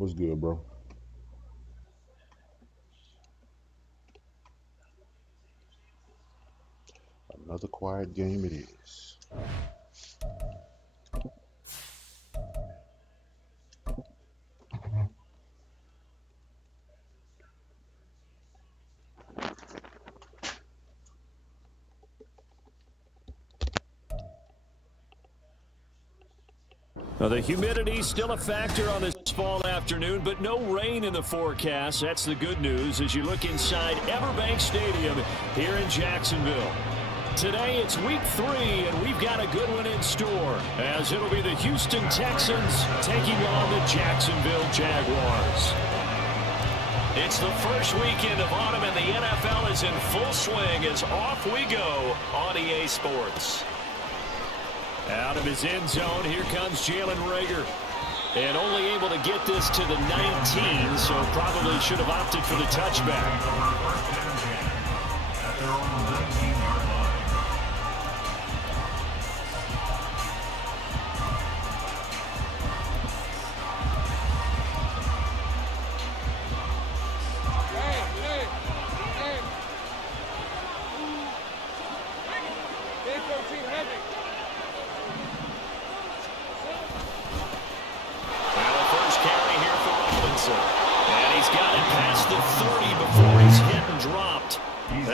What's good, bro? Another quiet game it is. Well, the humidity's still a factor on this fall afternoon, but no rain in the forecast. That's the good news as you look inside Everbank Stadium here in Jacksonville. Today it's week 3, and we've got a good one in store, as it'll be the Houston Texans taking on the Jacksonville Jaguars. It's the first weekend of autumn, and the NFL is in full swing as off we go on EA Sports. Out of his end zone, here comes Jalen Reagor. And only able to get this to the 19, so probably should have opted for the touchback.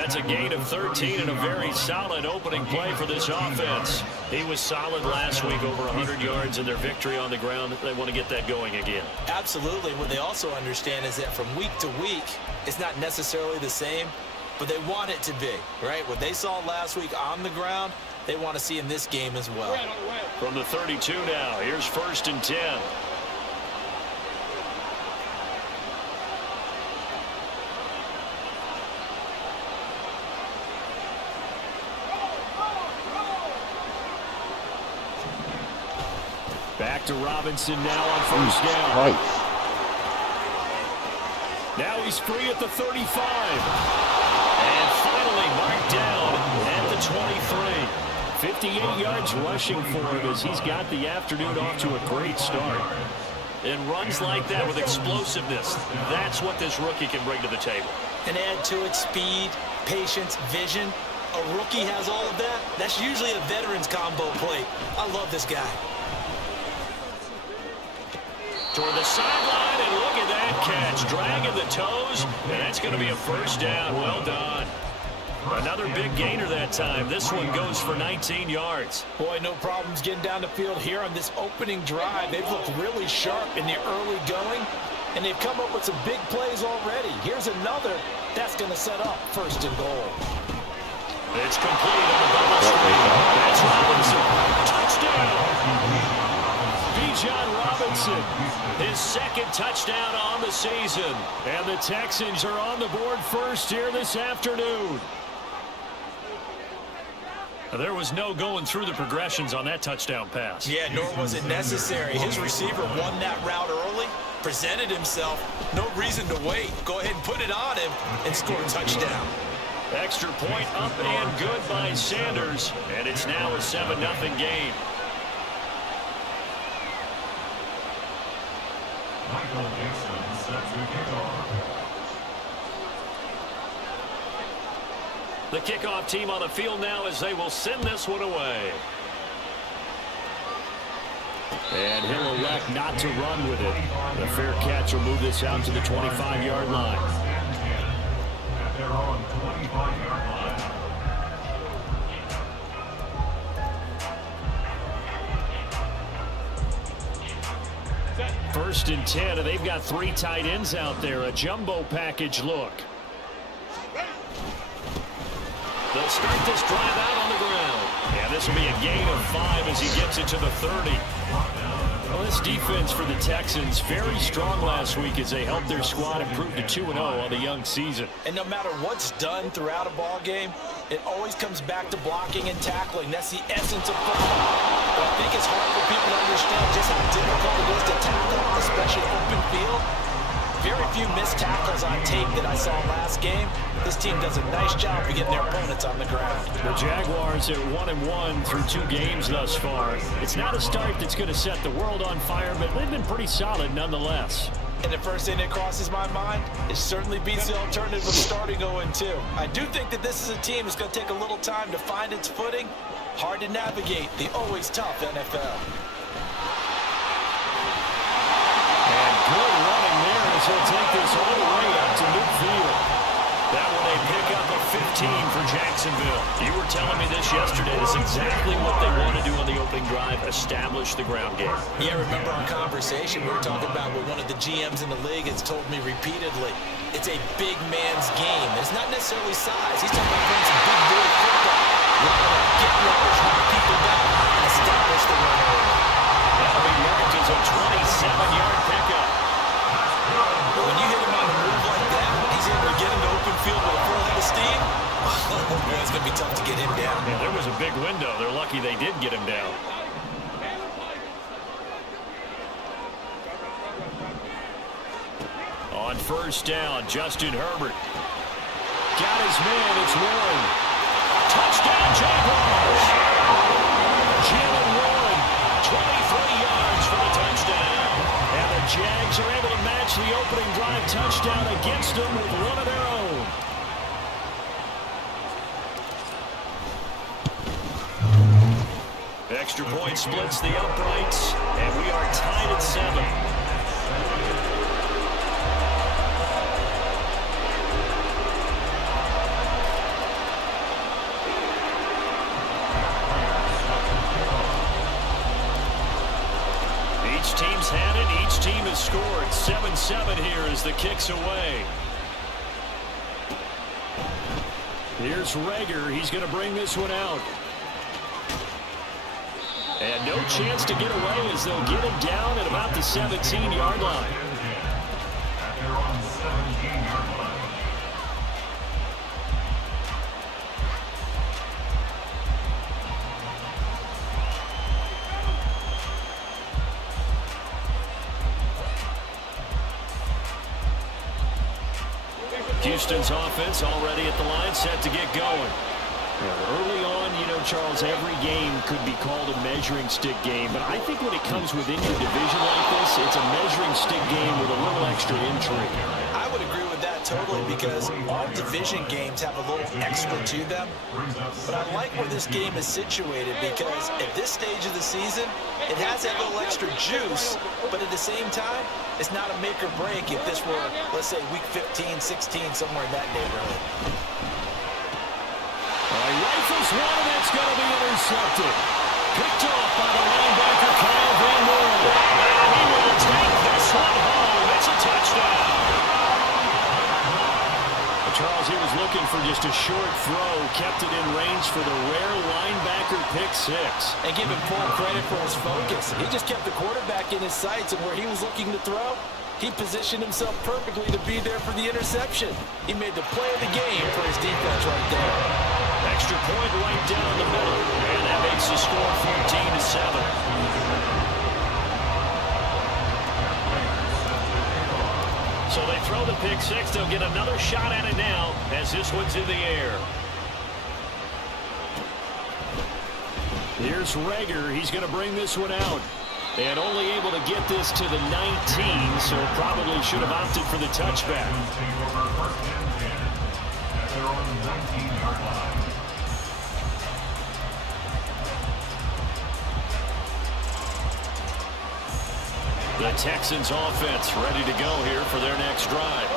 That's a gain of 13 and a very solid opening play for this offense. He was solid last week, over 100 yards in their victory on the ground. They want to get that going again. Absolutely. What they also understand is that from week to week, it's not necessarily the same, but they want it to be, right? What they saw last week on the ground, they want to see in this game as well. From the 32 now, here's 1st and 10. Back to Robinson now on 1st down. Right. Now he's free at the 35. And finally marked down at the 23. 58 yards rushing for him as he's got the afternoon off to a great start. And runs like that with explosiveness, that's what this rookie can bring to the table. And add to it speed, patience, vision. A rookie has all of that. That's usually a veteran's combo plate. I love this guy. Toward the sideline, and look at that catch. Dragging the toes, and that's going to be a 1st down. Well done. Another big gainer that time. This one goes for 19 yards. Boy, no problems getting down the field here on this opening drive. They've looked really sharp in the early going, and they've come up with some big plays already. Here's another that's going to set up 1st and goal. It's complete on the bubble screen. That's Robinson. Touchdown. Bijan Robinson, his 2nd touchdown on the season. And the Texans are on the board first here this afternoon. There was no going through the progressions on that touchdown pass. Yeah, nor was it necessary. His receiver won that route early, presented himself. No reason to wait. Go ahead and put it on him and score a touchdown. Extra point up and good by Sanders. And it's now a 7-0 game. The kickoff team on the field now as they will send this one away. And he'll elect not to run with it. The fair catch will move this out to the 25-yard line. They're on 25-yard line. 1st and 10, and they've got 3 tight ends out there. A jumbo package look. They'll start this drive out on the ground. And this will be a gain of 5 as he gets it to the 30. Well, this defense for the Texans, very strong last week as they helped their squad improve to 2-0 on the young season. And no matter what's done throughout a ball game, it always comes back to blocking and tackling. That's the essence of football. But I think it's hard for people to understand just how difficult it is to tackle, especially open field. Very few missed tackles on tape that I saw last game. This team does a nice job of getting their opponents on the ground. The Jaguars are 1-1 through 2 games thus far. It's not a start that's going to set the world on fire, but they've been pretty solid nonetheless. And the first thing that crosses my mind, it certainly beats the alternative of starting 0-2. I do think that this is a team that's going to take a little time to find its footing. Hard to navigate the always tough NFL. And good running there as he'll take this all the way up to midfield. That one a pickup of 15 for Jacksonville. You were telling me this yesterday. This is exactly what they want to do on the opening drive, establish the ground game. Yeah, remember our conversation. We were talking about what one of the GMs in the league has told me repeatedly. It's a big man's game. It's not necessarily size. He's talking about playing some big boy football. Line up, get runners, knock people down, and establish the run early. That'll be marked as a 27-yard pickup. But when you hit him on the move like that, he's able to get into open field with a full head of steam. Oh, boy, it's going to be tough to get him down. Yeah, there was a big window. They're lucky they did get him down. On 1st down, Justin Herbert. Got his man, it's Warren. Touchdown, Jaguars! Jalen Warren, 23 yards for the touchdown. And the Jags are able to match the opening drive touchdown against them with one of their own. Extra point splits the uprights, and we are tied at 7. Each team's had it. Each team has scored. 7-7 here as the kick's away. Here's Rager. He's going to bring this one out. And no chance to get away as they'll get him down at about the 17-yard line. Houston's offense already at the line, set to get going. Early on, Charles, every game could be called a measuring stick game, but I think when it comes within your division like this, it's a measuring stick game with a little extra intrigue. I would agree with that totally because all division games have a little extra to them. But I like where this game is situated because at this stage of the season, it has that little extra juice, but at the same time, it's not a make or break if this were, let's say, week 15, 16, somewhere in that neighborhood. Rifles one, and that's going to be intercepted. Picked off by the linebacker, Kyle Van Noy. And he will take this one home. It's a touchdown. Charles, he was looking for just a short throw, kept it in range for the rare linebacker pick six. And give him full credit for his focus. He just kept the quarterback in his sights, and where he was looking to throw, he positioned himself perfectly to be there for the interception. He made the play of the game for his defense right there. Extra point right down the middle, and that makes the score 14-7. So they throw the pick six. They'll get another shot at it now as this one's in the air. Here's Rager. He's going to bring this one out. And only able to get this to the 19, so probably should have opted for the touchback. The Texans offense ready to go here for their next drive.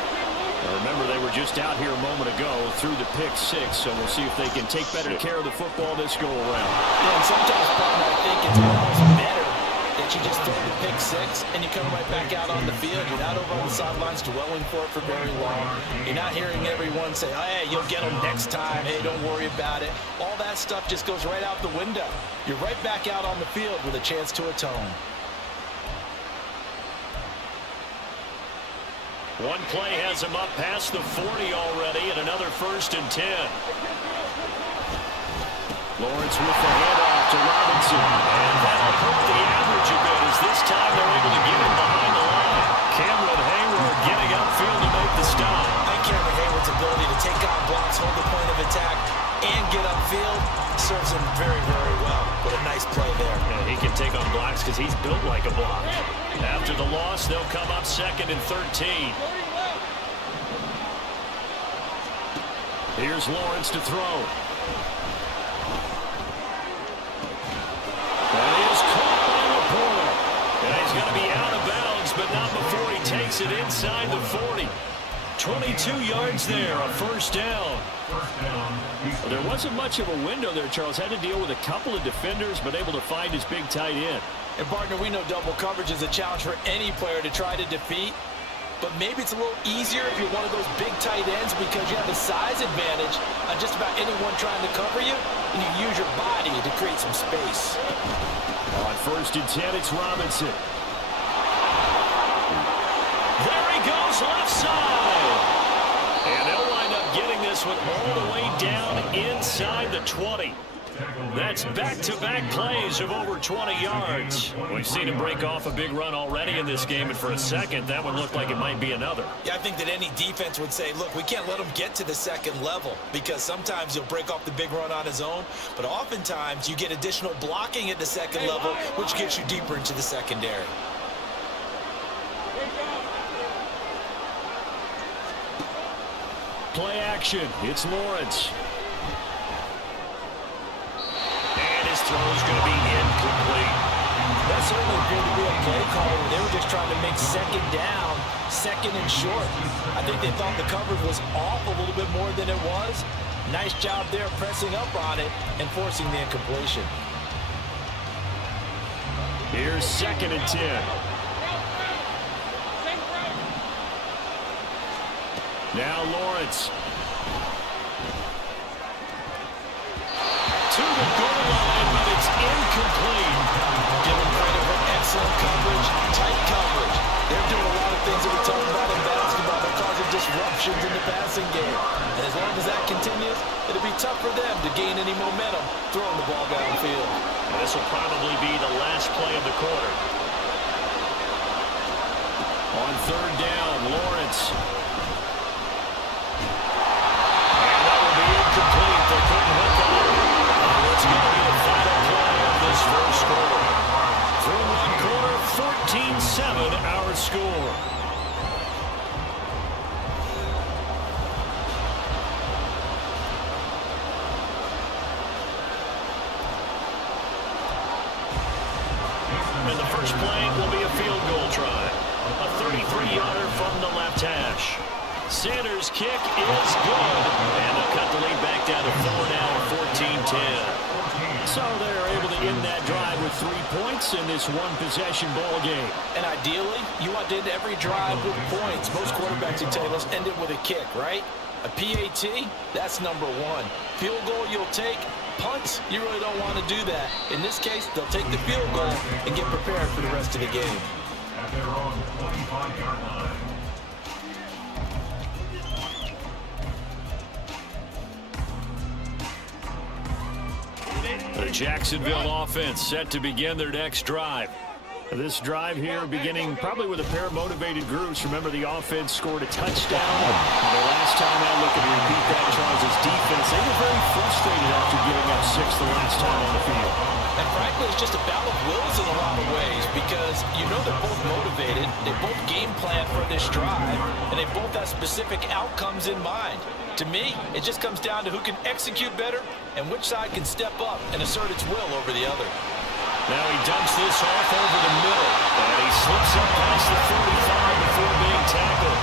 Now remember, they were just out here a moment ago through the pick six, so we'll see if they can take better care of the football this go around. Yeah, and sometimes, partner, I think it's almost better that you just throw the pick six and you come right back out on the field. You're not over on the sidelines dwelling for it for very long. You're not hearing everyone say, oh, hey, you'll get them next time. Hey, don't worry about it. All that stuff just goes right out the window. You're right back out on the field with a chance to atone. One play has him up past the 40 already, and another 1st and 10. Lawrence with the handoff to Robinson. And that'll hurt the average a bit as this time they're able to get him behind the line. Cameron Hayward getting upfield to make the stop. I think Cameron Hayward's ability to take on blocks, hold the point of attack, and get upfield serves him very, very well. What a nice play there. Yeah, he can take on blocks because he's built like a block. After the loss, they'll come up 2nd and 13. Here's Lawrence to throw. And he is caught by Laporta. And he's going to be out of bounds, but not before he takes it inside the 40. 22 yards there, a 1st down. Well, there wasn't much of a window there. Charles had to deal with a couple of defenders, but able to find his big tight end. And, partner, we know double coverage is a challenge for any player to try to defeat. But maybe it's a little easier if you're one of those big tight ends because you have a size advantage on just about anyone trying to cover you, and you use your body to create some space. On 1st and 10, it's Robinson. There he goes, left side. And they'll wind up getting this one all the way down inside the 20. That's back-to-back plays of over 20 yards. We've seen him break off a big run already in this game, and for a second, that one looked like it might be another. Yeah, I think that any defense would say, look, we can't let him get to the 2nd level because sometimes he'll break off the big run on his own, but oftentimes you get additional blocking at the 2nd level, which gets you deeper into the secondary. Play action. It's Lawrence. His throw is going to be incomplete. That certainly appeared to be a play call where they were just trying to make 2nd down, 2nd and short. I think they thought the coverage was off a little bit more than it was. Nice job there pressing up on it and forcing the incompletion. Here's 2nd and 10. Now Lawrence. To the goal line, but it's incomplete. Give them credit for excellent coverage, tight coverage. They're doing a lot of things that we talk about in basketball that causes disruptions in the passing game. And as long as that continues, it'll be tough for them to gain any momentum throwing the ball downfield. And this will probably be the last play of the quarter. On 3rd down, Lawrence. And that will be incomplete. They couldn't hook on it. It's going to be the final play of this first quarter. Through one quarter, 14-7 our score. And the first play will be a field goal try. A 33-yarder from the left hash. Sanders' kick is good. And they'll cut the lead back down to 4 now, 14-10. So they're able to end that drive with 3 points in this one-possession ball game. And ideally, you want to end every drive with points. Most quarterbacks would tell you, let's end it with a kick, right? A PAT, that's number 1. Field goal you'll take. Punts, you really don't want to do that. In this case, they'll take the field goal and get prepared for the rest of the game. At their own 45-yard line. The Jacksonville offense set to begin their next drive. This drive here beginning probably with a pair of motivated groups. Remember, the offense scored a touchdown. The last time I look at repeat that, Charles' defense, they were very frustrated after giving up 6 the last time on the field. And frankly, it's just a battle of wills in a lot of ways because you know they're both motivated, they both game plan for this drive, and they both have specific outcomes in mind. To me, it just comes down to who can execute better and which side can step up and assert its will over the other. Now he dumps this off over the middle, and he slips up past the 45 before being tackled.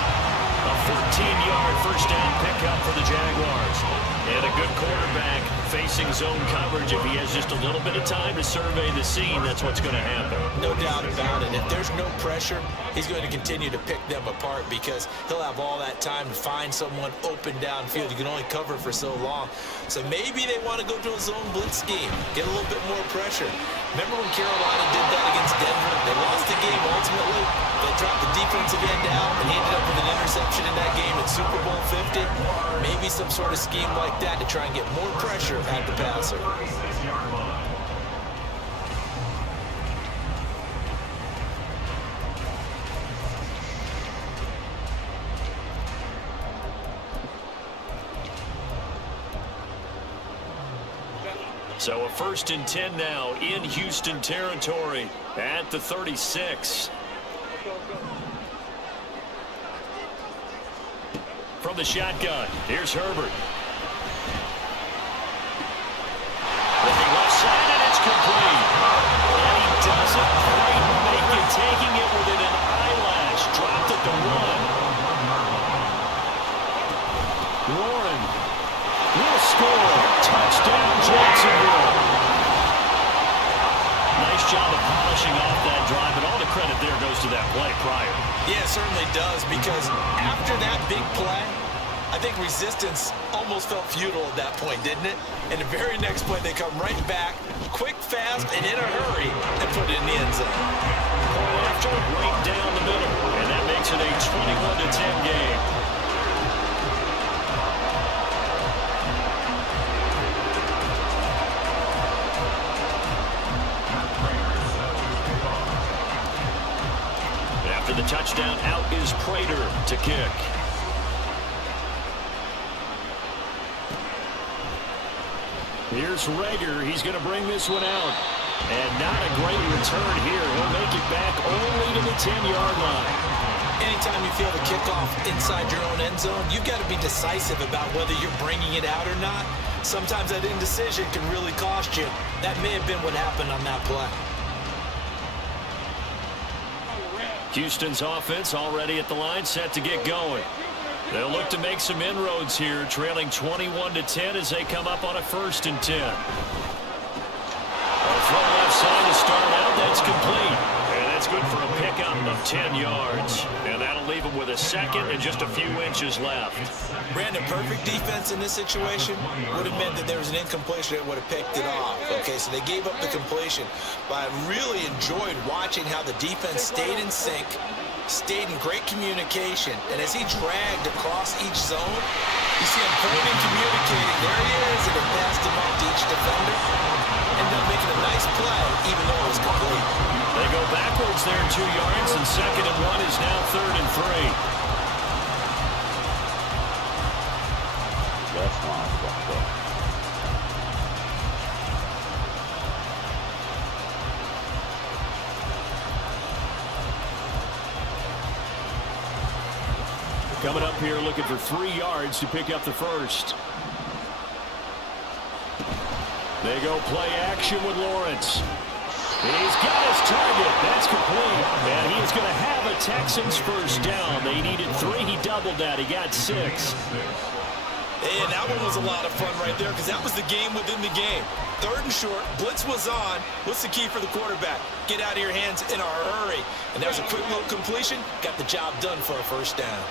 A 14-yard first down pickup for the Jaguars. And a good quarterback facing zone coverage. If he has just a little bit of time to survey the scene, that's what's going to happen. No doubt about it. If there's no pressure, he's going to continue to pick them apart because he'll have all that time to find someone open downfield. You can only cover for so long. So maybe they want to go to a zone blitz scheme, get a little bit more pressure. Remember when Carolina did that against Denver? They lost the game ultimately. They dropped the defensive end out and ended up with an interception in that game at Super Bowl 50. Maybe some sort of scheme like that to try and get more pressure at the passer. So a 1st and 10 now in Houston territory at the 36. From the shotgun, here's Herbert. Looking left side, and it's complete. And he doesn't quite make it, taking it within an eyelash. Dropped at the 1. Warren will score. Touchdown, Jacksonville. Nice job of polishing off that drive, and all the credit there goes to that play prior. Yeah, it certainly does, because after that big play, I think resistance almost felt futile at that point, didn't it? And the very next play, they come right back, quick, fast, and in a hurry, and put it in the end zone. Point after, right down the middle, and that makes it a 21-10 game. After the touchdown, out is Prater to kick. Here's Rager. He's going to bring this one out. And not a great return here. He'll make it back only to the 10-yard line. Anytime you feel the kickoff inside your own end zone, you've got to be decisive about whether you're bringing it out or not. Sometimes that indecision can really cost you. That may have been what happened on that play. Houston's offense already at the line, set to get going. They'll look to make some inroads here, trailing 21-10 as they come up on a 1st and 10. A throw left side to start out. That's complete. 10 yards. And that'll leave him with a second and just a few inches left. Brandon, perfect defense in this situation would have meant that there was an incompletion that would have picked it off. Okay, so they gave up the completion. But I really enjoyed watching how the defense stayed in sync, stayed in great communication. And as he dragged across each zone, you see him pointing, communicating. There he is, and it passed him off to each defender. Ended up making a nice play, even though it was complete. They go backwards there 2 yards, and 2nd and 1 is now 3rd and 3. That's fine. Coming up here looking for 3 yards to pick up the first. They go play action with Lawrence. He's got his target. That's complete. And he is going to have a Texans first down. They needed 3. He doubled that. He got 6. And that one was a lot of fun right there because that was the game within the game. 3rd and short. Blitz was on. What's the key for the quarterback? Get out of your hands in a hurry. And that was a quick little completion. Got the job done for a first down.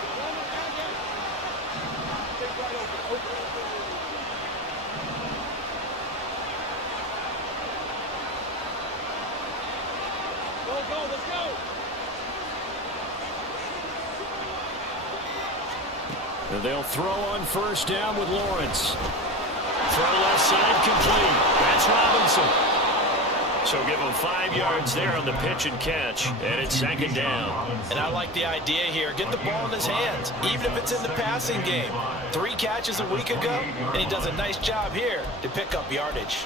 And they'll throw on first down with Lawrence. Throw left side complete. That's Robinson. So give him 5 yards there on the pitch and catch. And it's 2nd down. And I like the idea here. Get the ball in his hands, even if it's in the passing game. 3 catches a week ago, and he does a nice job here to pick up yardage.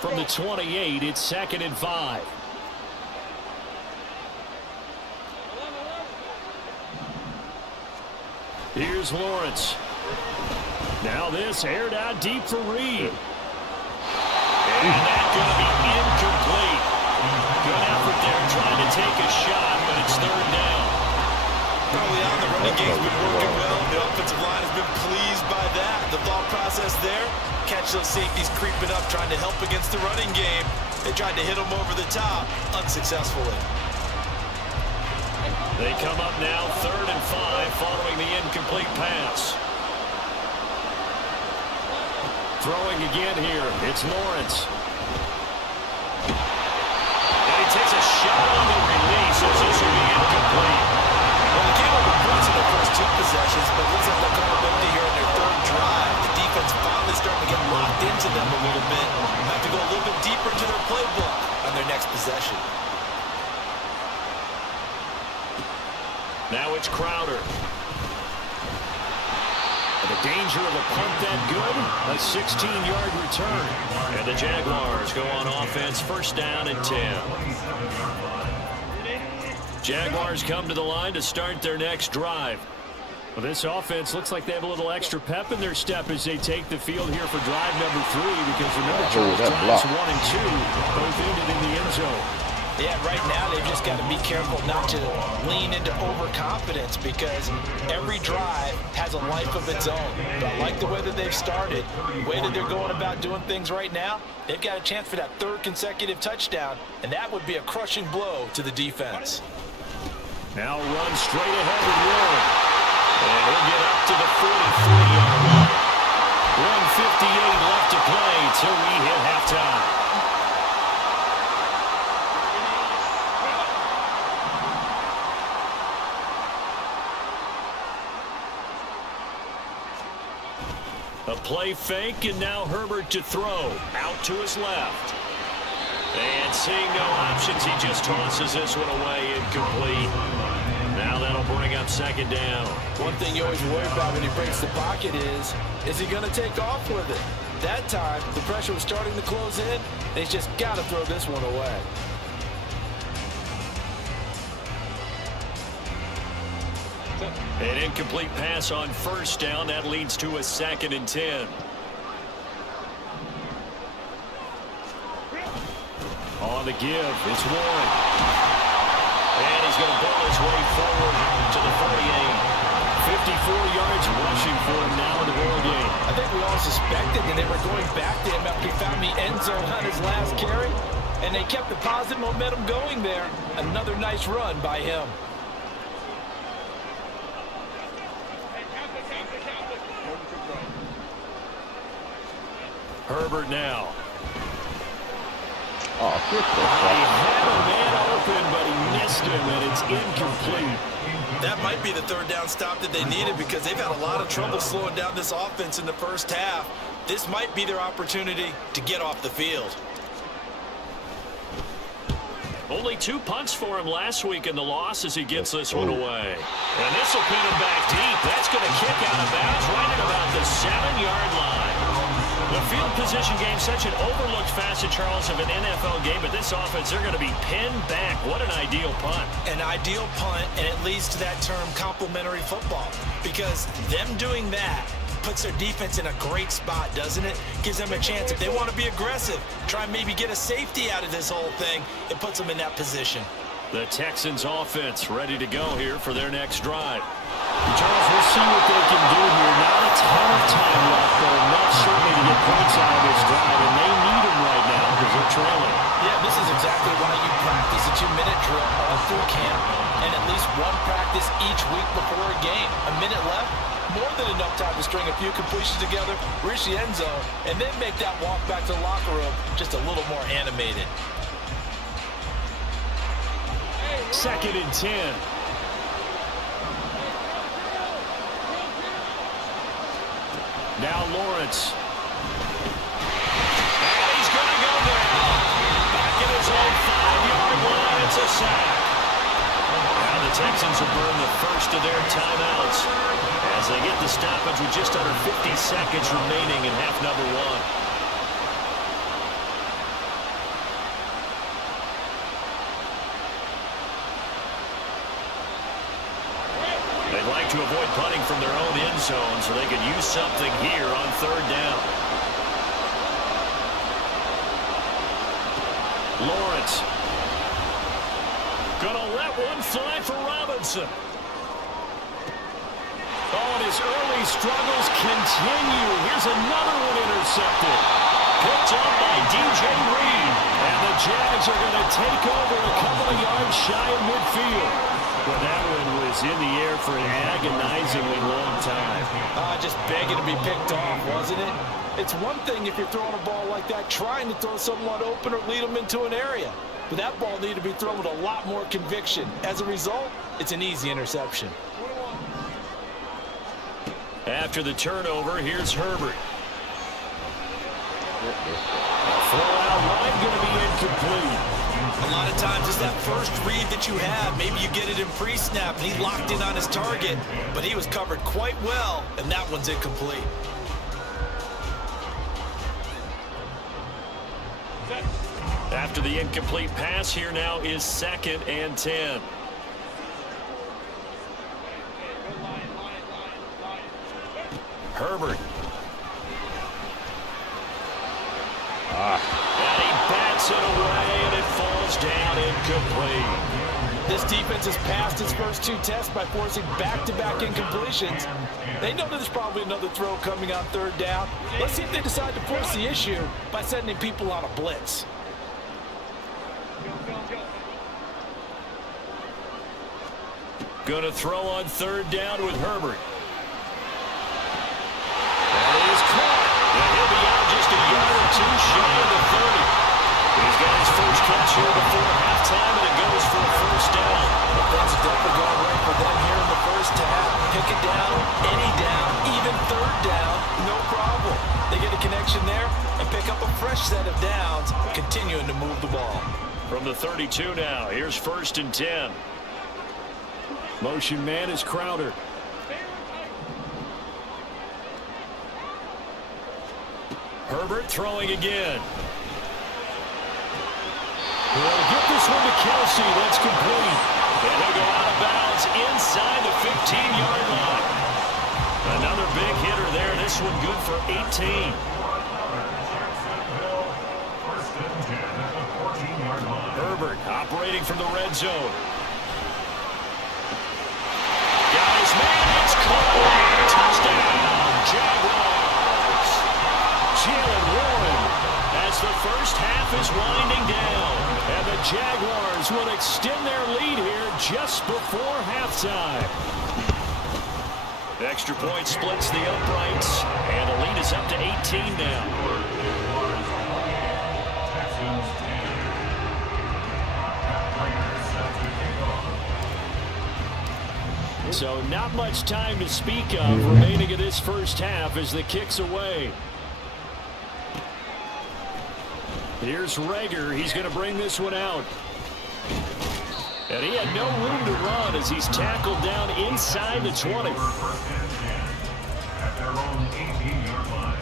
From the 28, it's 2nd and 5. Here's Lawrence. Now this aired out deep for Reed. And that's going to be incomplete. Good effort there trying to take a shot, but it's 3rd down. Early on, the running game's been working well. The offensive line has been pleased by that. The thought process there, catch those safeties creeping up, trying to help against the running game. They tried to hit them over the top, unsuccessfully. They come up now 3rd and 5 following the incomplete pass. Throwing again here, it's Lawrence. And he takes a shot on the release as this will be incomplete. Well, they came up with points in their first 2 possessions, but looks like they'll come up empty here in their 3rd drive. The defense finally starting to get locked into them a little bit. Have to go a little bit deeper into their playbook on their next possession. Now it's Crowder. And the danger of a punt that good, a 16-yard return. And the Jaguars go on offense, first down and 10. Jaguars come to the line to start their next drive. Well, this offense looks like they have a little extra pep in their step as they take the field here for drive number 3, because remember, Charles, drives 1 and 2 both ended in the end zone. Yeah, right now they've just got to be careful not to lean into overconfidence, because every drive has a life of its own. But I like the way that they've started, the way that they're going about doing things right now. They've got a chance for that 3rd consecutive touchdown, and that would be a crushing blow to the defense. Now run straight ahead with Warren. And he'll get up to the 43-yard line. 1:58 left to play till we hit halftime. A play fake, and now Herbert to throw. Out to his left. And seeing no options, he just tosses this one away, incomplete. Now that'll bring up 2nd down. One thing you always worry about when he breaks the pocket is he going to take off with it? That time, the pressure was starting to close in, and he's just got to throw this one away. An incomplete pass on first down. That leads to a 2nd and 10. On the give, it's Warren. And he's going to ball his way forward to the 48. 54 yards yards rushing for him now in the ball game. I think we all suspected that they were going back to him after he found the end zone on his last carry, and they kept the positive momentum going there. Another nice run by him. Herbert now. Oh, He had a man open, but he missed him, and it's incomplete. That might be the third down stop that they needed because they've had a lot of trouble slowing down this offense in the first half. This might be their opportunity to get off the field. Only 2 punts for him last week in the loss as he gets this one away. And this will pin him back deep. That's going to kick out of bounds right at about the 7-yard line. The field position game, such an overlooked facet, Charles, of an NFL game, but this offense, they're going to be pinned back. What an ideal punt. An ideal punt, and it leads to that term complementary football, because them doing that puts their defense in a great spot, doesn't it? Gives them a chance. If they want to be aggressive, try and maybe get a safety out of this whole thing, it puts them in that position. The Texans offense ready to go here for their next drive. Charles, we'll see what they can do here. Not a ton of time left, but enough certainly to get points out of this drive, and they need them right now because they're trailing. Yeah, this is exactly why you practice a 2-minute drill all through camp and at least one practice each week before a game. A minute left, more than enough time to string a few completions together, reach the end zone, and then make that walk back to the locker room just a little more animated. 2nd and 10. Now Lawrence. And he's going to go down. Back at his own 5-yard line. It's a sack. Now the Texans will burn the first of their timeouts as they get the stoppage with just under 50 seconds remaining in half number 1. They'd like to avoid punting from their own end zone so they could use something here on 3rd down. Lawrence. Gonna let one fly for Robinson. Oh, and his early struggles continue. Here's another one intercepted. Picked up by DJ Reed. And the Jags are going to take over a couple of yards shy of midfield. But that one was in the air for an agonizingly long time. Just begging to be picked off, wasn't it? It's one thing if you're throwing a ball like that, trying to throw someone open or lead them into an area. But that ball needed to be thrown with a lot more conviction. As a result, it's an easy interception. After the turnover, here's Herbert. Throw out wide, going to be incomplete. A lot of times it's that first read that you have. Maybe you get it in pre-snap, and he locked in on his target, but he was covered quite well, and that one's incomplete. After the incomplete pass, here now is 2nd and 10. Herbert. And he bats it away, and it falls down incomplete. This defense has passed its first 2 tests by forcing back-to-back incompletions. They know there's probably another throw coming on 3rd down. Let's see if they decide to force the issue by sending people on a blitz. Going to throw on 3rd down with Herbert. That is caught. And he'll be out just a yard or 2 shy of the 30. He's got his first catch here before halftime, and it goes for a 1st down. Things are definitely going right for them here in the first half. Pick it down, any down, even 3rd down, no problem. They get a connection there and pick up a fresh set of downs, continuing to move the ball. From the 32 now, here's 1st and 10. Motion man is Crowder. Herbert throwing again. He'll get this one to Kelsey. That's complete. And he'll go out of bounds inside the 15-yard line. Another big hitter there. This one good for 18. Herbert operating from the red zone. Got his man. It's caught. half is winding down, and the Jaguars will extend their lead here just before halftime. Extra point splits the uprights, and the lead is up to 18 now. So not much time to speak of remaining in this first half as the kick's away. Here's Rager. He's going to bring this one out. And he had no room to run as he's tackled down inside the 20. At their own 18-yard line.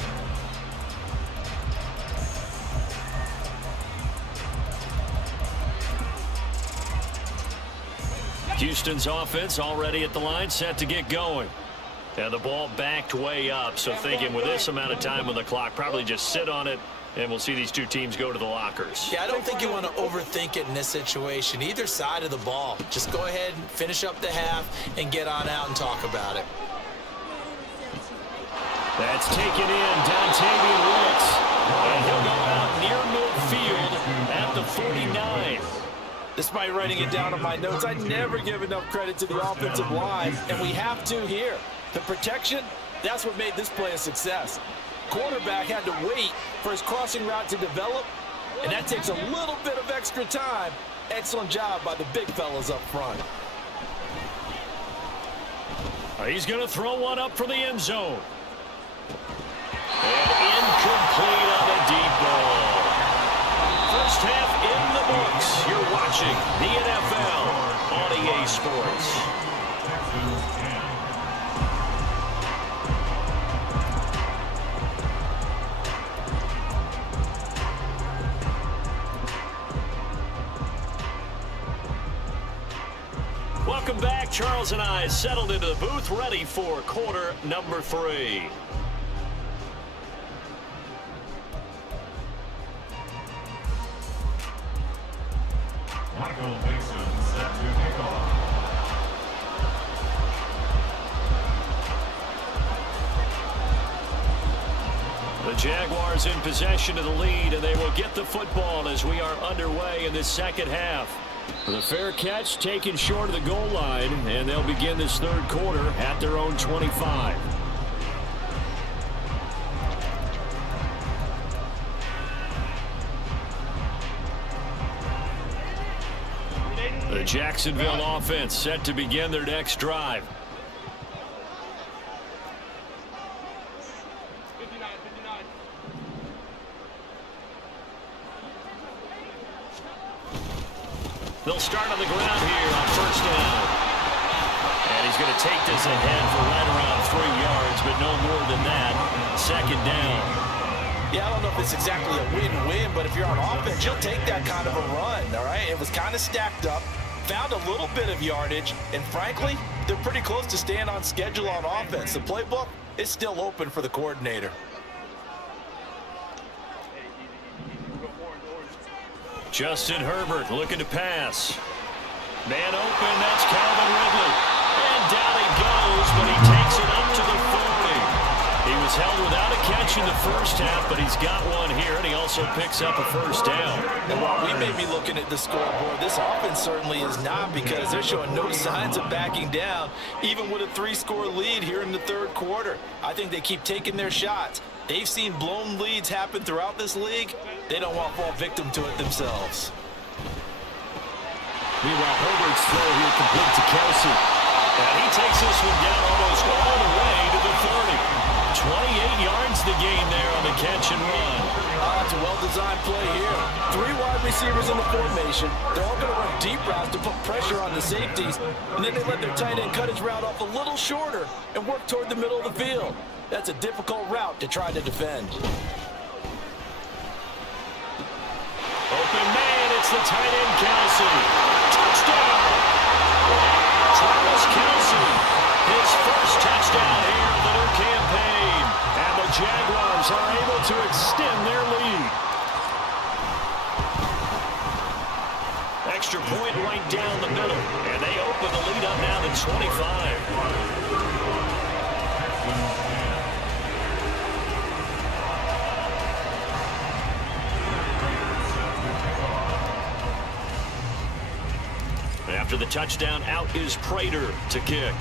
Houston's offense already at the line, set to get going. And the ball backed way up, so thinking with this amount of time on the clock, probably just sit on it, and we'll see these two teams go to the lockers. Yeah, I don't think you want to overthink it in this situation. Either side of the ball. Just go ahead and finish up the half and get on out and talk about it. That's taken in, Dontavian Wicks. And he'll go out near midfield at the 49. Despite writing it down on my notes, I never give enough credit to the offensive line, and we have to here. The protection, that's what made this play a success. Quarterback had to wait for his crossing route to develop, and that takes a little bit of extra time. Excellent job by the big fellas up front. He's going to throw one up for the end zone. And incomplete on a deep ball. First half in the books. You're watching the NFL on EA Sports. Welcome back. Charles and I settled into the booth, ready for quarter number 3. Michael Mason set to kick off. The Jaguars in possession of the lead, and they will get the football as we are underway in this second half. The fair catch taken short of the goal line, and they'll begin this third quarter at their own 25. The Jacksonville offense set to begin their next drive. They'll start on the ground here on first down. And he's going to take this ahead for right around 3 yards, but no more than that. Second down. Yeah, I don't know if it's exactly a win-win, but if you're on offense, you'll take that kind of a run, all right? It was kind of stacked up, found a little bit of yardage, and frankly, they're pretty close to staying on schedule on offense. The playbook is still open for the coordinator. Justin Herbert looking to pass. Man open, that's Calvin Ridley. And down he goes, but he takes it up to the 40. He was held without a catch in the first half, but he's got one here, and he also picks up a first down. And while we may be looking at the scoreboard, this offense certainly is not, because they're showing no signs of backing down, even with a 3-score lead here in the third quarter. I think they keep taking their shots. They've seen blown leads happen throughout this league. They don't want to fall victim to it themselves. Meanwhile, Herbert's throw here complete to Kelsey. And he takes this one down almost all the way to the 30. 28 yards the gain there on the catch and run. It's a well-designed play here. 3 wide receivers in the formation. They're all going to run deep routes to put pressure on the safeties. And then they let their tight end cut his route off a little shorter and work toward the middle of the field. That's a difficult route to try to defend. Open man, it's the tight end Kelsey. Touchdown! Travis Kelsey, his first touchdown here of the new campaign. And the Jaguars are able to extend their lead. Extra point right down the middle. And they open the lead up now to 25. After the touchdown, out is Prater to kick.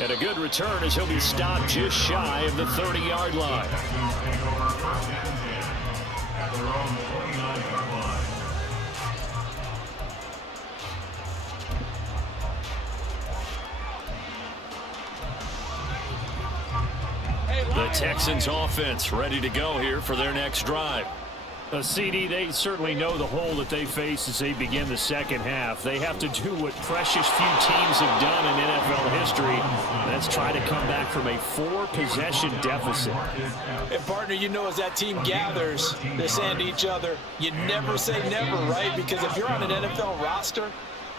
And a good return as he'll be stopped just shy of the 30-yard line. At their own 29-yard line. The Texans offense ready to go here for their next drive. CD, they certainly know the hole that they face as they begin the second half. They have to do what precious few teams have done in NFL history. That's try to come back from a 4-possession deficit. And partner, you know, as that team gathers, they're saying to each other, you never say never, right? Because if you're on an NFL roster,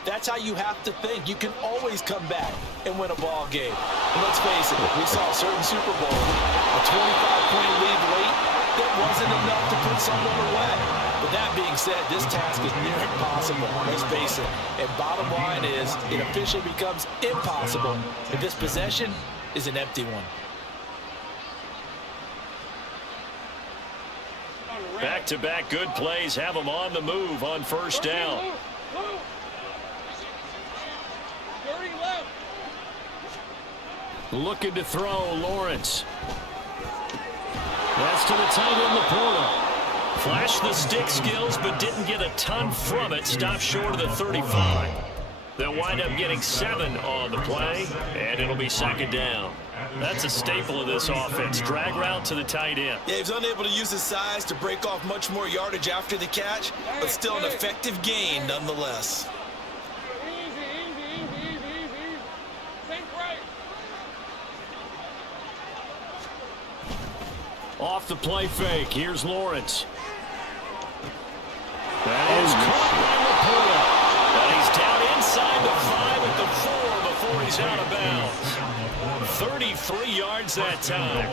that's how you have to think. You can always come back and win a ball game. And let's face it, we saw a certain Super Bowl, a 25-point lead late, that wasn't enough to put someone away. But that being said, this task is near impossible, let's face it. And bottom line is, it officially becomes impossible if this possession is an empty one. Back-to-back good plays have them on the move on first down. Looking to throw, Lawrence. That's to the tight end, Laporta. Flashed the stick skills, but didn't get a ton from it. Stopped short of the 35. They'll wind up getting 7 on the play, and it'll be second down. That's a staple of this offense. Drag route to the tight end. Yeah, he was unable to use his size to break off much more yardage after the catch, but still an effective gain nonetheless. Off the play fake. Here's Lawrence. That is caught by And he's down inside the 5 at the 4 before he's out of bounds. 33 yards that time.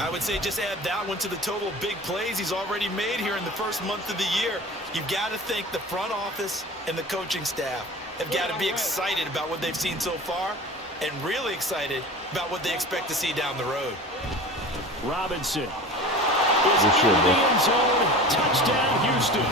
I would say just add that one to the total of big plays he's already made here in the first month of the year. You've got to think the front office and the coaching staff have got to be excited about what they've seen so far and really excited about what they expect to see down the road. Robinson is in the end zone. Touchdown, Houston.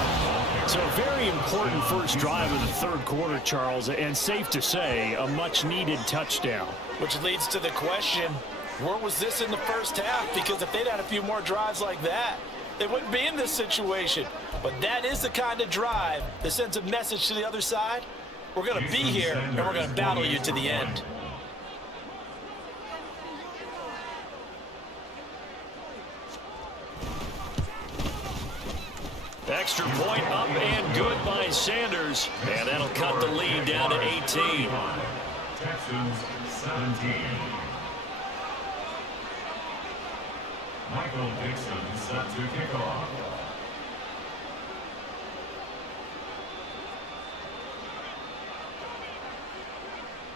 So a very important first drive of the third quarter, Charles, and safe to say, a much-needed touchdown. Which leads to the question, where was this in the first half? Because if they'd had a few more drives like that, they wouldn't be in this situation. But that is the kind of drive that sends a message to the other side. We're going to be here, and we're going to battle you to the end. Extra point up and good by Sanders. And that'll cut the lead down to 18. Texans 17. Michael Dixon set to kick off.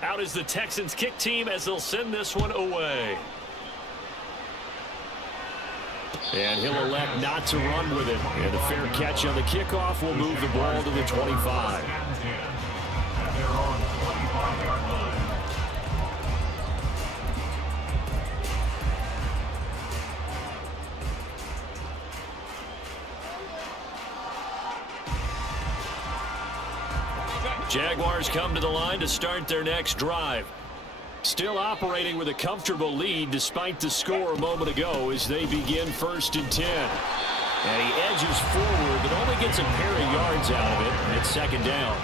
Out is the Texans kick team as they'll send this one away. And he'll elect not to run with it. And a fair catch on the kickoff will move the ball to the 25. At their own 25-yard line. Jaguars come to the line to start their next drive. Still operating with a comfortable lead despite the score a moment ago as they begin 1st and 10. And he edges forward but only gets a pair of yards out of it. And it's second down.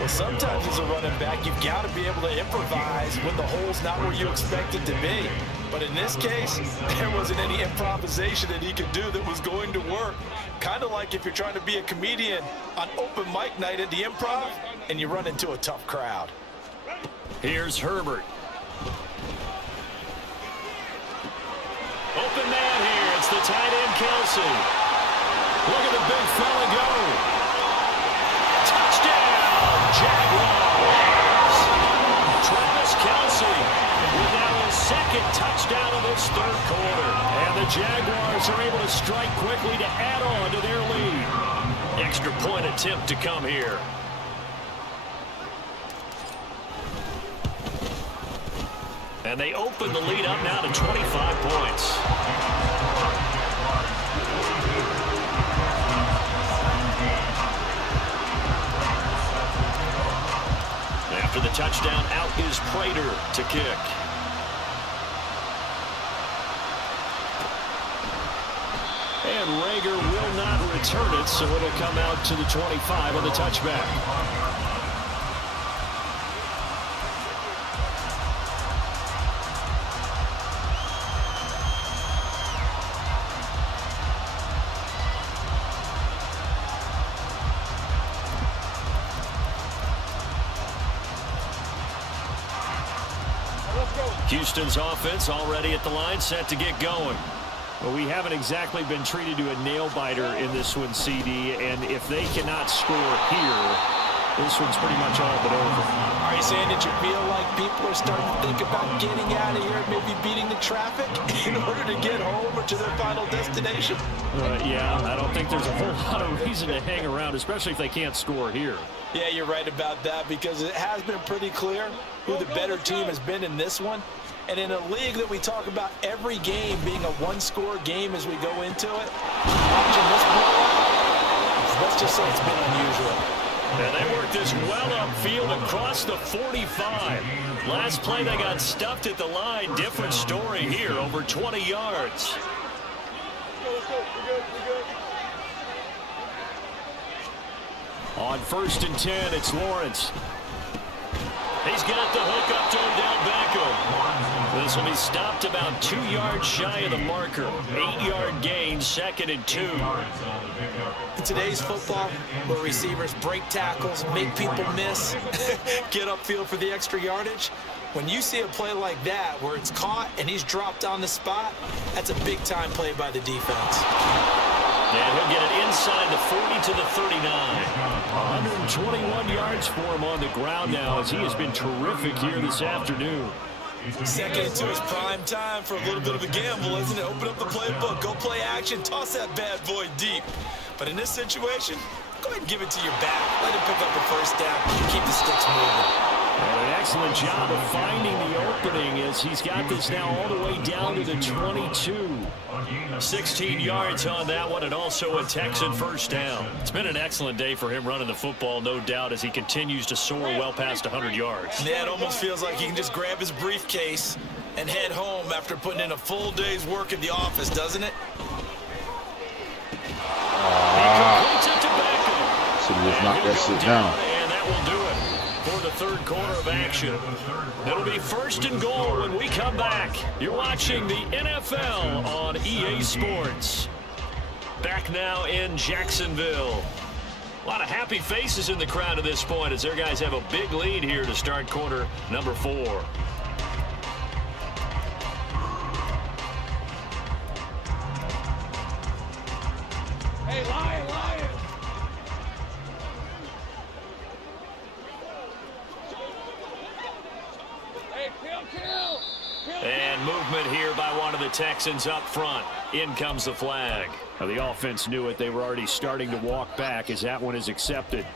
Well, sometimes as a running back, you've got to be able to improvise when the hole's not where you expect it to be. But in this case, there wasn't any improvisation that he could do that was going to work. Kind of like if you're trying to be a comedian on open mic night at the Improv and you run into a tough crowd. Here's Herbert. Open man here. It's the tight end, Kelsey. Look at the big fella go. Touchdown, Jaguars. Travis Kelsey with now his second touchdown of this third quarter. And the Jaguars are able to strike quickly to add on to their lead. Extra point attempt to come here. And they open the lead up now to 25 points. After the touchdown, out is Prater to kick. And Rager will not return it, so it'll come out to the 25 on the touchback. Houston's offense already at the line, set to get going. Well, we haven't exactly been treated to a nail-biter in this one, CD, and if they cannot score here, this one's pretty much all but over. Are you saying that you feel like people are starting to think about getting out of here and maybe beating the traffic in order to get home or to their final destination? Yeah, I don't think there's a whole lot of reason to hang around, especially if they can't score here. Yeah, you're right about that, because it has been pretty clear who the better team has been in this one. And in a league that we talk about every game being a one-score game as we go into it, watching this play, let's just say it's been unusual. And they worked this well upfield across the 45. Last play they got stuffed at the line. Different story here, over 20 yards. On 1st and 10, it's Lawrence. He's got the hook up to him down Beckham. This will be stopped about 2 yards shy of the marker. 8-yard gain, 2nd and 2. In today's football, where receivers break tackles, make people miss, get upfield for the extra yardage, when you see a play like that where it's caught and he's dropped on the spot, that's a big-time play by the defense. And he'll get it inside the 40 to the 39. 121 yards for him on the ground now, as he has been terrific here this afternoon. 2nd and 2 is prime time for a little bit of a gamble, isn't it? Open up the playbook, go play action, toss that bad boy deep. But in this situation, go ahead and give it to your back. Let him pick up the first down. Keep the sticks moving. And an excellent job of finding the opening, as he's got this now all the way down to the 22. 16 yards on that one, and also a Texan first down. It's been an excellent day for him running the football, no doubt, as he continues to soar well past 100 yards. Yeah, it almost feels like he can just grab his briefcase and head home after putting in a full day's work in the office, doesn't it? He completes it to Beckham. So just knock that shit down. And that will do it for the 3rd quarter of action. It'll be 1st and goal when we come back. You're watching the NFL on EA Sports. Back now in Jacksonville. A lot of happy faces in the crowd at this point, as their guys have a big lead here to start quarter number 4. Hey, Lion, Lion! And movement here by one of the Texans up front. In comes the flag. Now, the offense knew it. They were already starting to walk back, as that one is accepted.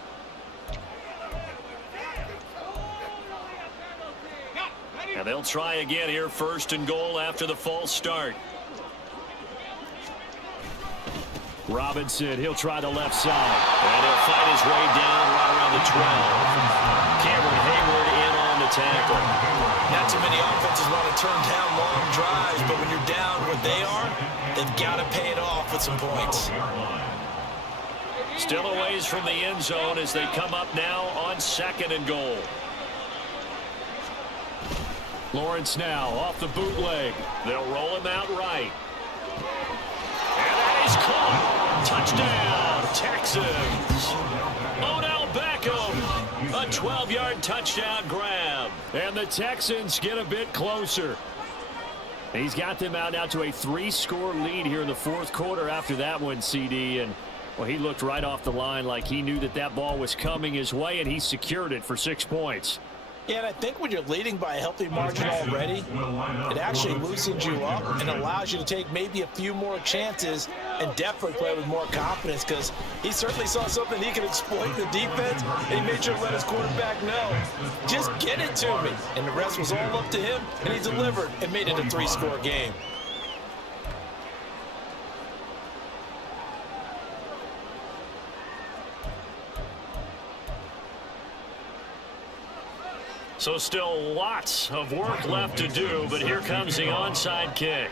And they'll try again here, 1st and goal after the false start. Robinson, he'll try the left side. And he'll fight his way down right around the 12. Cameron Hayward in on the tackle. Not too many offenses want to turn down long drives, but when you're down what they are, they've got to pay it off with some points. Still a ways from the end zone as they come up now on 2nd and goal. Lawrence now off the bootleg. They'll roll him out right. And that is caught. Touchdown, Texans. Odell Beckham, a 12-yard touchdown grab. And the Texans get a bit closer. He's got them out now to a 3-score lead here in the 4th quarter after that one, CD. And, well, he looked right off the line like he knew that that ball was coming his way, and he secured it for 6 points. Yeah, and I think when you're leading by a healthy margin already, it actually loosens you up and allows you to take maybe a few more chances and definitely play with more confidence, because he certainly saw something he could exploit in the defense, and he made sure to let his quarterback know, just get it to me. And the rest was all up to him, and he delivered and made it a 3-score game. So still lots of work left to do, but here comes the onside kick.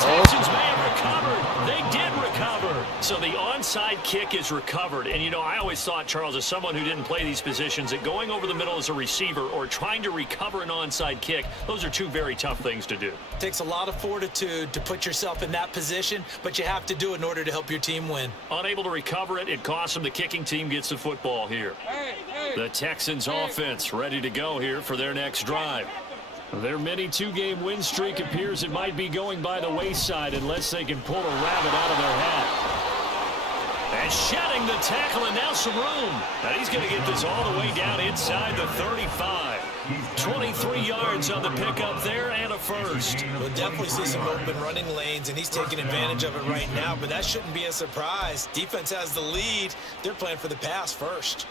Texans may have recovered. They did recover. So the onside kick is recovered. And, you know, I always thought, Charles, as someone who didn't play these positions, that going over the middle as a receiver or trying to recover an onside kick, those are two very tough things to do. It takes a lot of fortitude to put yourself in that position, but you have to do it in order to help your team win. Unable to recover it, it costs them. The kicking team gets the football here. The Texans offense ready to go here for their next drive. Their mini two-game win streak appears it might be going by the wayside unless they can pull a rabbit out of their hat. And shedding the tackle, and now some room. And he's going to get this all the way down inside the 35. 23 yards on the pickup there and a first. We'll definitely see some open running lanes, and he's taking advantage of it right now, but that shouldn't be a surprise. Defense has the lead. They're playing for the pass first.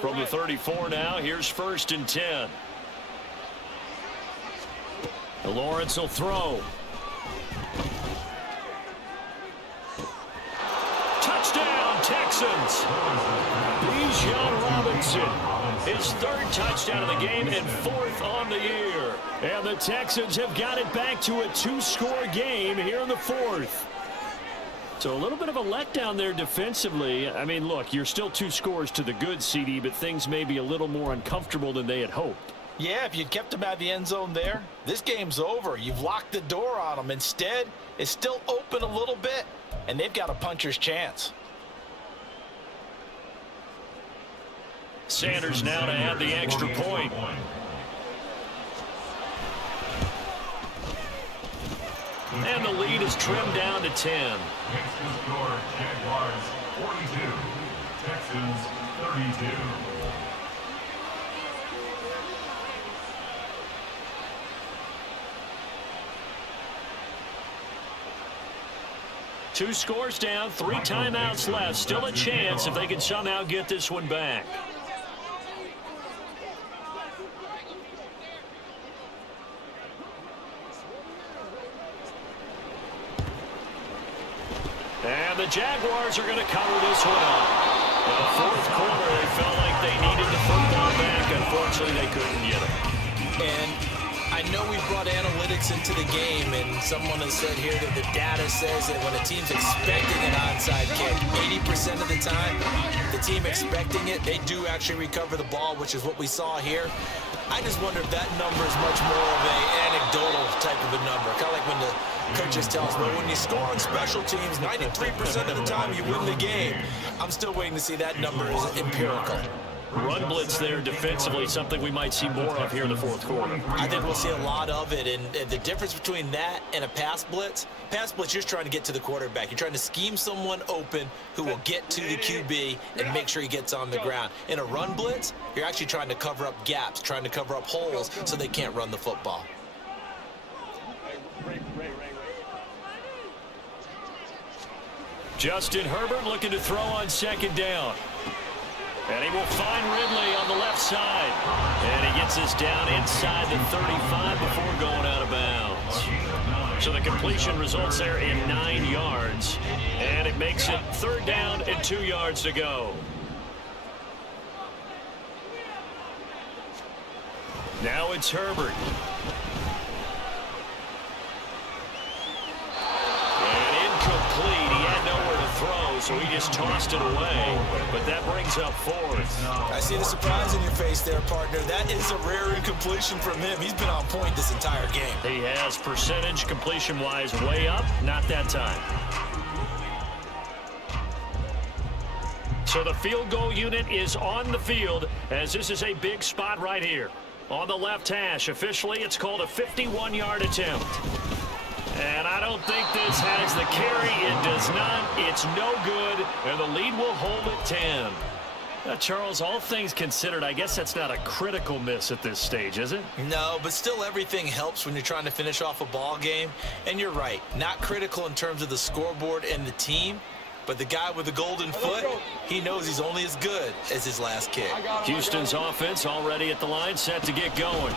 From the 34 now, here's 1st and 10. Lawrence will throw. Touchdown, Texans. Bijan Robinson, his 3rd touchdown of the game and 4th on the year. And the Texans have got it back to a 2-score game here in the 4th. So a little bit of a letdown there defensively. I mean, look, you're still 2 scores to the good, CD, but things may be a little more uncomfortable than they had hoped. Yeah, if you'd kept them out of the end zone there, this game's over. You've locked the door on them. Instead, it's still open a little bit, and they've got a puncher's chance. Sanders now to add the extra point. And the lead is trimmed down to 10. Next to score, Jaguars 42, Texans 32. Two scores down, 3 timeouts left. Still a chance if they can somehow get this one back. And the Jaguars are going to cover this one up. In the 4th quarter, they felt like they needed the football back. Unfortunately, they couldn't get it. And I know we brought analytics into the game, and someone has said here that the data says that when a team's expecting an onside kick, 80% of the time, the team expecting it, they do actually recover the ball, which is what we saw here. I just wonder if that number is much more of an anecdotal type of a number. Kind of like when the coaches tell us, well, when you score on special teams, 93% of the time you win the game. I'm still waiting to see that number is empirical. Run blitz there defensively, something we might see more of here in the 4th quarter. I think we'll see a lot of it, and the difference between that and a pass blitz, you're just trying to get to the quarterback. You're trying to scheme someone open who will get to the QB and make sure he gets on the ground. In a run blitz, you're actually trying to cover up gaps, trying to cover up holes so they can't run the football. Justin Herbert looking to throw on 2nd down. And he will find Ridley on the left side. And he gets this down inside the 35 before going out of bounds. So the completion results there in 9 yards. And it makes it 3rd down and 2 yards to go. Now it's Herbert. And incomplete. He had nowhere to throw, so he just tossed it away. But that brings up 4th. I see the surprise in your face there, partner. That is a rare incompletion from him. He's been on point this entire game. He has percentage completion-wise way up. Not that time. So the field goal unit is on the field as this is a big spot right here. On the left hash, officially it's called a 51-yard attempt. And I don't think this has the carry. It does not. It's no good. And the lead will hold at 10. Now, Charles, all things considered, I guess that's not a critical miss at this stage, is it? No, but still everything helps when you're trying to finish off a ball game. And you're right, not critical in terms of the scoreboard and the team. But the guy with the golden foot, he knows he's only as good as his last kick. Houston's offense already at the line, set to get going.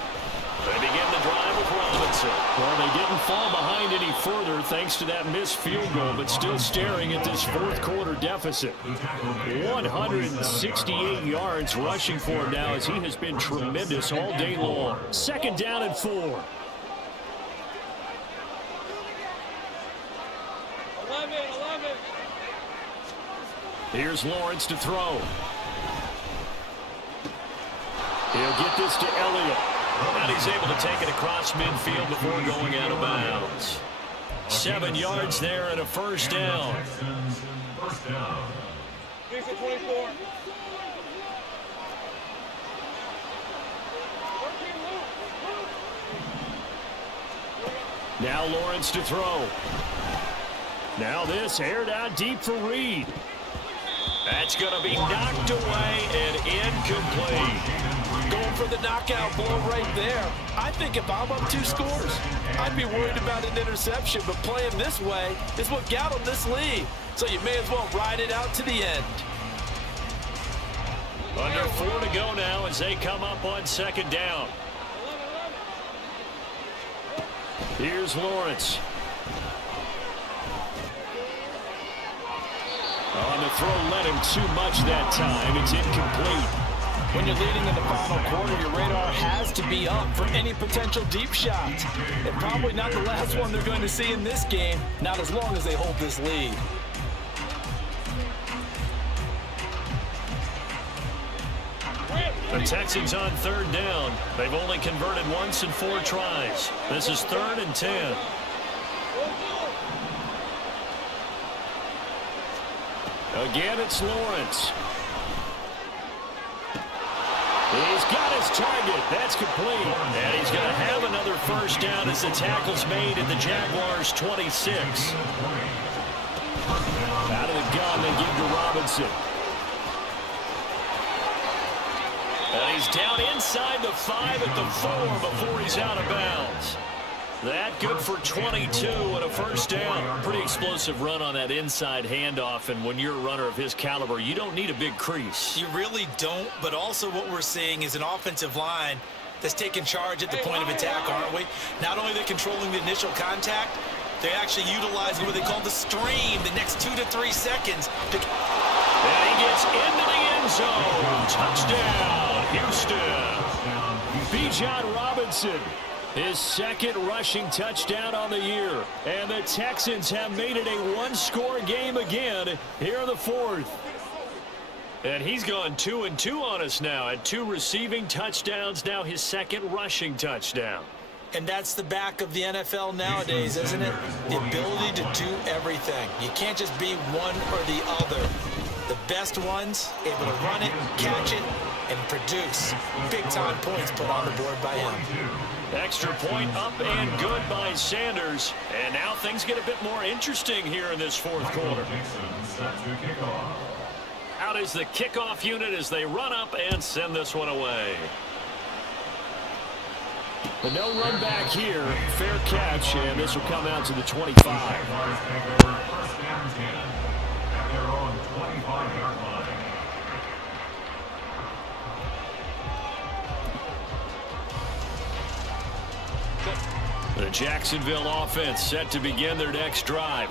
They begin the drive with Robinson. Well, they didn't fall behind any further. thanks to that missed field goal, but still staring at this fourth quarter deficit. 168 yards rushing for him now as he has been tremendous all day long. Second down and 4. 11. Here's Lawrence to throw. He'll get this to Elliott. And he's able to take it across midfield before going out of bounds. 7 yards there and a first down. First down. 24. Now Lawrence to throw. Now this aired out deep for Reed. That's going to be knocked away and incomplete. Going for the knockout blow right there. I think if I'm up 2 scores, I'd be worried about an interception, but playing this way is what got them this lead. So you may as well ride it out to the end. Under 4 to go now as they come up on second down. Here's Lawrence. On the throw, let him too much that time. It's incomplete. When you're leading in the final quarter, your radar has to be up for any potential deep shots. And probably not the last one they're going to see in this game, not as long as they hold this lead. The Texans on third down. They've only converted once in 4 tries. This is 3rd and 10. Again, it's Lawrence. He's got his target. That's complete. And he's going to have another first down as the tackle's made at the Jaguars' 26. Out of the gun, they give to Robinson. And he's down inside the 5 at the 4 before he's out of bounds. That good for 22 and a first down. Pretty explosive run on that inside handoff, and when you're a runner of his caliber, you don't need a big crease. You really don't, but also what we're seeing is an offensive line that's taking charge at the point of attack, aren't we? Not only are they controlling the initial contact, they're actually utilizing what they call the stream, the next 2 to 3 seconds. And he gets into the end zone. Touchdown, Houston. Bijan Robinson. His second rushing touchdown on the year. And the Texans have made it a one-score game again here in the 4th. And he's gone 2-2 on us now at 2 receiving touchdowns, now his second rushing touchdown. And that's the back of the NFL nowadays, isn't it? The ability to do everything. You can't just be one or the other. The best ones able to run it, catch it, and produce big-time points put on the board by him. Extra point up and good by Sanders. And now things get a bit more interesting here in this 4th quarter. Out is the kickoff unit as they run up and send this one away. But no run back here. Fair catch, and this will come out to the 25. The Jacksonville offense set to begin their next drive.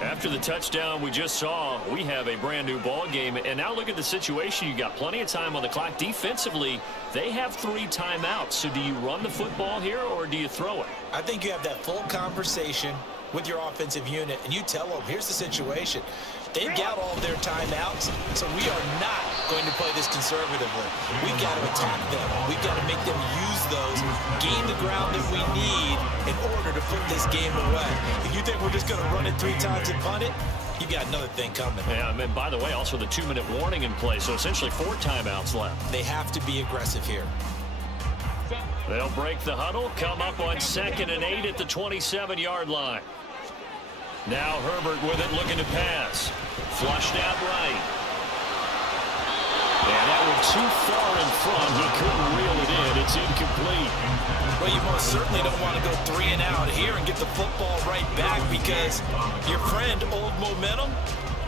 After the touchdown we just saw, we have a brand new ball game. And now look at the situation. You got plenty of time on the clock. Defensively, they have 3 timeouts. So do you run the football here or do you throw it? I think you have that full conversation with your offensive unit, and you tell them, here's the situation. They've got all their timeouts, so we are not going to play this conservatively. We've got to attack them. We've got to make them use those, gain the ground that we need in order to put this game away. If you think we're just going to run it 3 times and punt it, you got another thing coming. Yeah, and by the way, also the 2-minute warning in play, so essentially 4 timeouts left. They have to be aggressive here. They'll break the huddle, come up on 2nd and 8 at the 27-yard line. Now Herbert with it, looking to pass. Flushed out right. And that one too far in front. He couldn't reel it in. It's incomplete. Well, you most certainly don't want to go 3 and out here and get the football right back, because your friend, Old Momentum,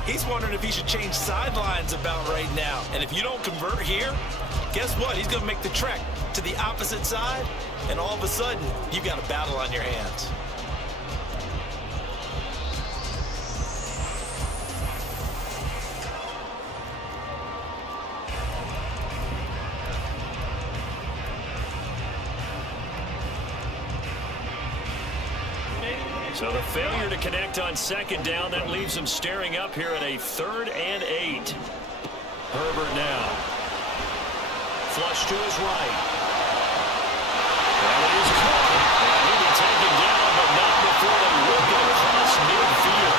he's wondering if he should change sidelines about right now. And if you don't convert here, guess what? He's going to make the trek to the opposite side, and all of a sudden, you've got a battle on your hands. So the failure to connect on second down, that leaves him staring up here at a 3rd and 8. Herbert now. Flush to his right. And it is caught. And he'll be taken down, but not before they will get across midfield.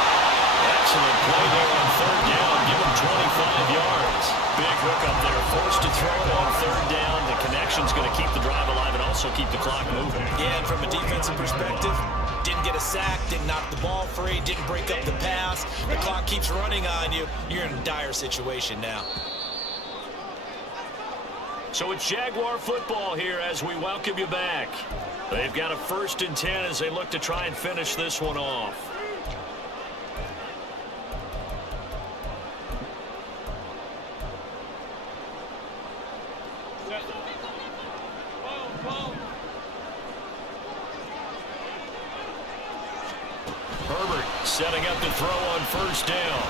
Excellent play there on 3rd down. Give him 25 yards. Big hook up there. Forced to throw it on 3rd down. The connection's going to keep the drive alive and also keep the clock moving. Yeah, and from a defensive perspective, didn't get a sack, didn't knock the ball free, didn't break up the pass. The clock keeps running on you. You're in a dire situation now. So it's Jaguar football here as we welcome you back. They've got a 1st and 10 as they look to try and finish this one off. Herbert setting up to throw on 1st down.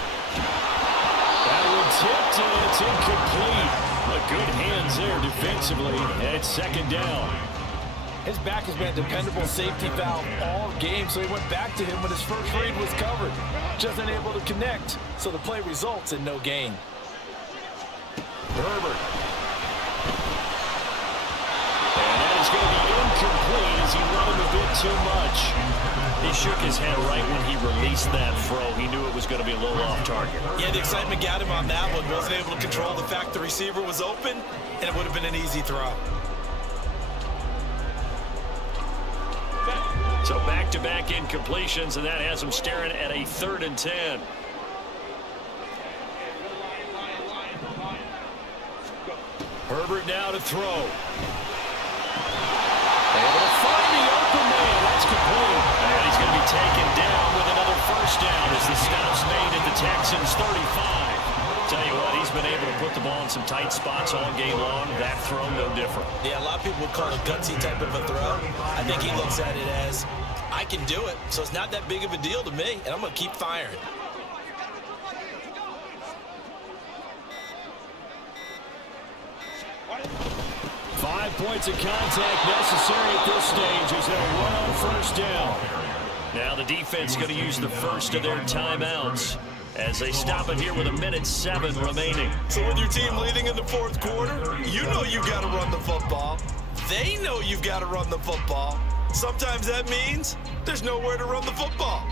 That one tipped and it's incomplete. But good hands there defensively. And it's 2nd down. His back has been a dependable safety valve all game, so he went back to him when his first read was covered. Just unable to connect, so the play results in no gain. Herbert. And that is going to be incomplete as he run him a bit too much. He shook his head right when he released that throw. He knew it was going to be a little off target. Yeah, the excitement got him on that one. Wasn't able to control the fact the receiver was open, and it would have been an easy throw. So back-to-back incompletions, and that has him staring at a 3rd and 10. Herbert now to throw. Able to find the open man. That's complete. And he's going to be taken down with another 1st down as the stop's made at the Texans' 35. Tell you what, he's been able to put the ball in some tight spots all game long. That throw, no different. Yeah, a lot of people would call it a gutsy type of a throw. I think he looks at it as, I can do it, so it's not that big of a deal to me, and I'm going to keep firing. Five points of contact necessary at this stage as they'll run on 1st down. Now the defense going to use the first of their timeouts as they stop it here with 1:07 remaining. So with your team leading in the 4th quarter, you know you've got to run the football. They know you've got to run the football. Sometimes that means there's nowhere to run the football.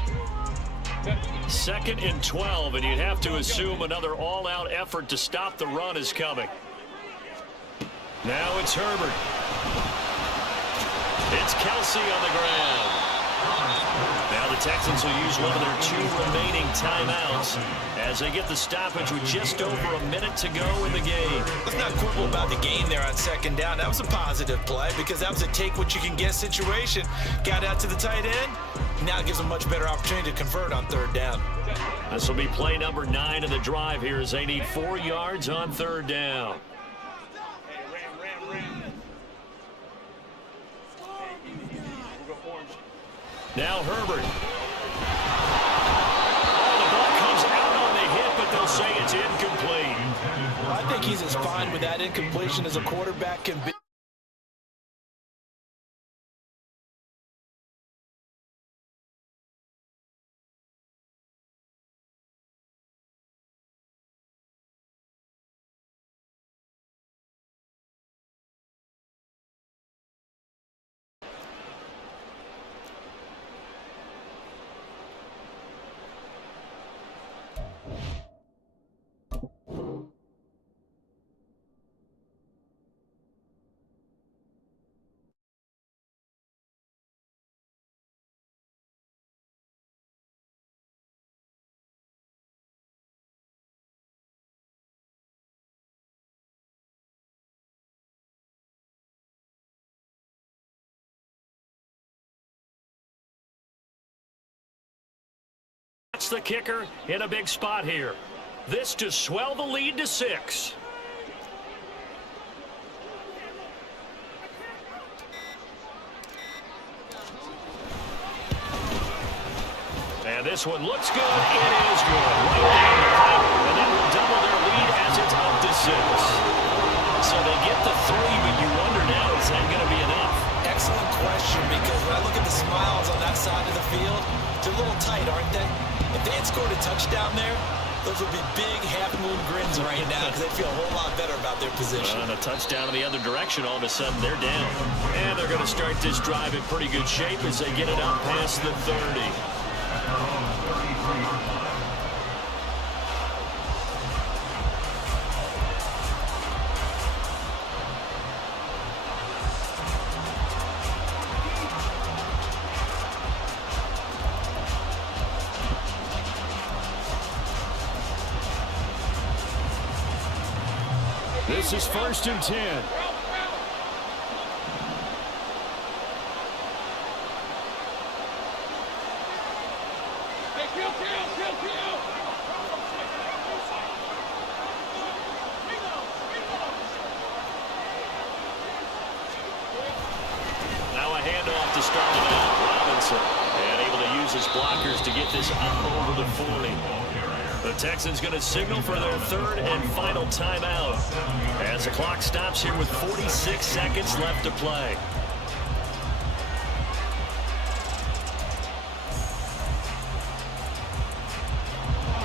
2nd and 12, and you'd have to assume another all-out effort to stop the run is coming. Now it's Herbert. It's Kelsey on the ground. Now the Texans will use one of their 2 remaining timeouts as they get the stoppage with just over a minute to go in the game. Let's not quibble about the game there on 2nd down. That was a positive play because that was a take-what-you-can-get situation. Got out to the tight end. Now it gives them a much better opportunity to convert on 3rd down. This will be play number 9 of the drive here as they need 4 yards on 3rd down. Now Herbert. Oh, the ball comes out on the hit, but they'll say it's incomplete. I think he's as fine with that incompletion as a quarterback can be. That's the kicker in a big spot here. This to swell the lead to 6. And this one looks good. It is good. Right down the pipe, and that will double their lead as it's up to 6. So they get the 3, but you wonder now, is that going to be enough? Excellent question, because when I look at the smiles on that side of the field, They're a little tight, aren't they? If they had scored a touchdown there, those would be big half-moon grins right now because they'd feel a whole lot better about their position. And a touchdown in the other direction, all of a sudden they're down. And they're going to start this drive in pretty good shape as they get it up past the 30. This is 1st and 10. Now a handoff to start it out. Robinson, and able to use his blockers to get this up over the 40. The Texans going to signal for their 3rd and final timeout as the clock stops here with 46 seconds left to play.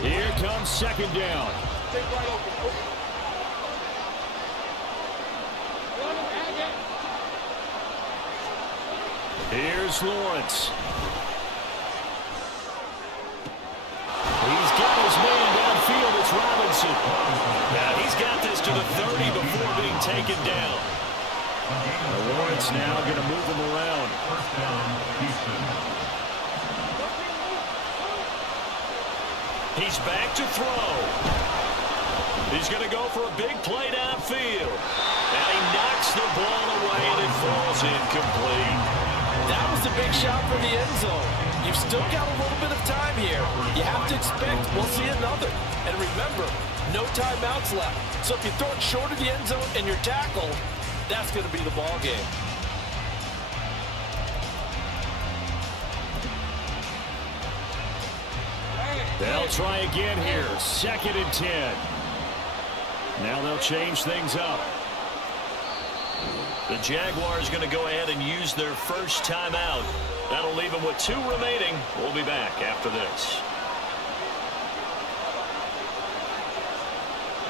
Here comes 2nd down. Here's Lawrence. He's got his man downfield. It's Robinson. Now he's got this to the 30 before being taken down. Lawrence now going to move him around. He's back to throw. He's going to go for a big play downfield. And he knocks the ball away and it falls incomplete. That was a big shot for the end zone. You've still got a little bit of time here. You have to expect we'll see another. And remember, no timeouts left. So if you throw it short of the end zone and you're tackled, that's going to be the ball game. They'll try again here. 2nd and 10. Now they'll change things up. The Jaguars going to go ahead and use their first timeout. That'll leave them with 2 remaining. We'll be back after this.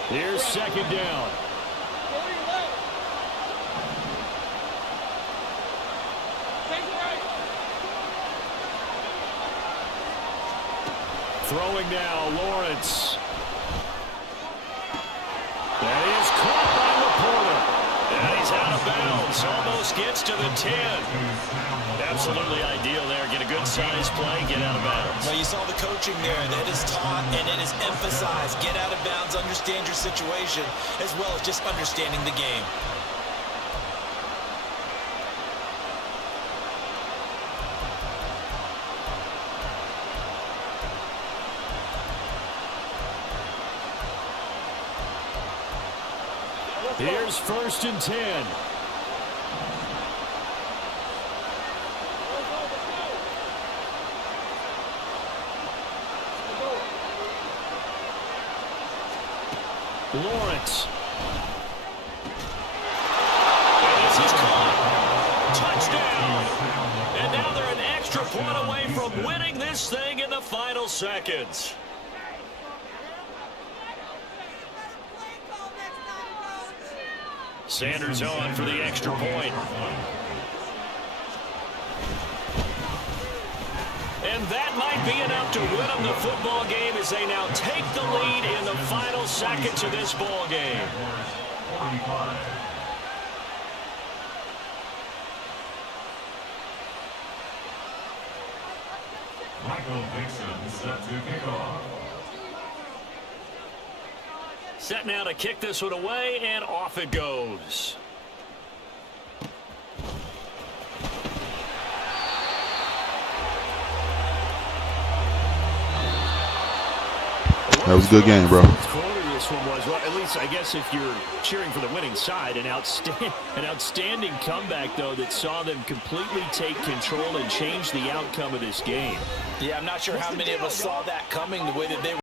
Here's 2nd down. Throwing now, Lawrence. That is caught by Laporta. And he's out of bounds. Almost gets to the 10. Absolutely ideal there. Get a good size play, get out of bounds. Well, you saw the coaching there. That is taught and it is emphasized. Get out of bounds, understand your situation, as well as just understanding the game. Here's 1st and 10. Lawrence. And this is caught. Touchdown. And now they're an extra point away from winning this thing in the final seconds. Sanders on for the extra point. And that might be enough to win them the football game as they now take the lead in the final seconds of this ball game. Michael Dixon set to kick off. Set now to kick this one away, and off it goes. That was a good game, bro. This one was, well, at least I guess if you're cheering for the winning side, an outstanding comeback, though, that saw them completely take control and change the outcome of this game. Yeah, I'm not sure how many of us saw that coming the way that they were.